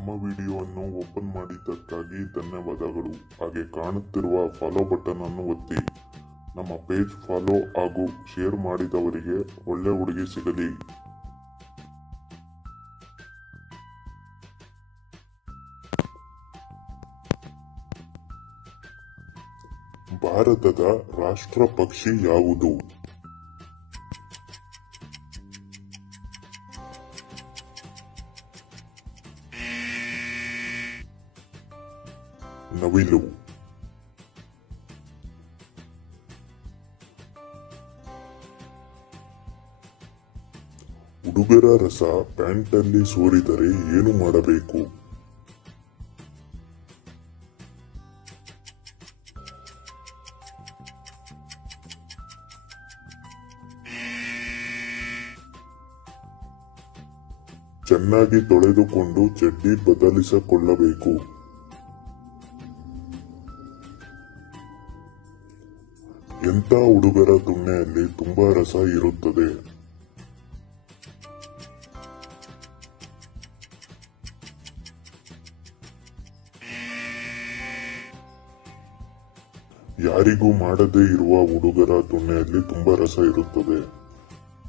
ನಮ್ಮ ವಿಡಿಯೋವನ್ನು ಓಪನ್ ಮಾಡಿದ್ದಕ್ಕಾಗಿ ಧನ್ಯವಾದಗಳು. ಹಾಗೆ ಕಾಣುತ್ತಿರುವ ಫಾಲೋ ಬಟನ್ ಅನ್ನು ಒತ್ತಿ. ನಮ್ಮ ಪೇಜ್ ಫಾಲೋ ಹಾಗೂ ಶೇರ್ ಮಾಡಿದವರಿಗೆ ಒಳ್ಳೆ ಹುಡುಗಿ ಸಿಗಲಿ. ಭಾರತದ ರಾಷ್ಟ್ರ ಪಕ್ಷಿ ಯಾವುದು? ನವಿಲು ಹುಡುಗರ ರಸ ಪ್ಯಾಂಟಲ್ಲಿ ಸೋರಿದರೆ ಏನು ಮಾಡಬೇಕು? ಚೆನ್ನಾಗಿ ತೊಳೆದುಕೊಂಡು ಚಡ್ಡಿ ಬದಲಿಸಿಕೊಳ್ಳಬೇಕು. ಎಂಥ ಹುಡುಗರ ತುಣ್ಣೆಯಲ್ಲಿ ತುಂಬಾ ರಸ ಇರುತ್ತದೆ? ಯಾರಿಗೂ ಮಾಡದೇ ಇರುವ ಹುಡುಗರ ತುಣ್ಣೆಯಲ್ಲಿ ತುಂಬಾ ರಸ ಇರುತ್ತದೆ.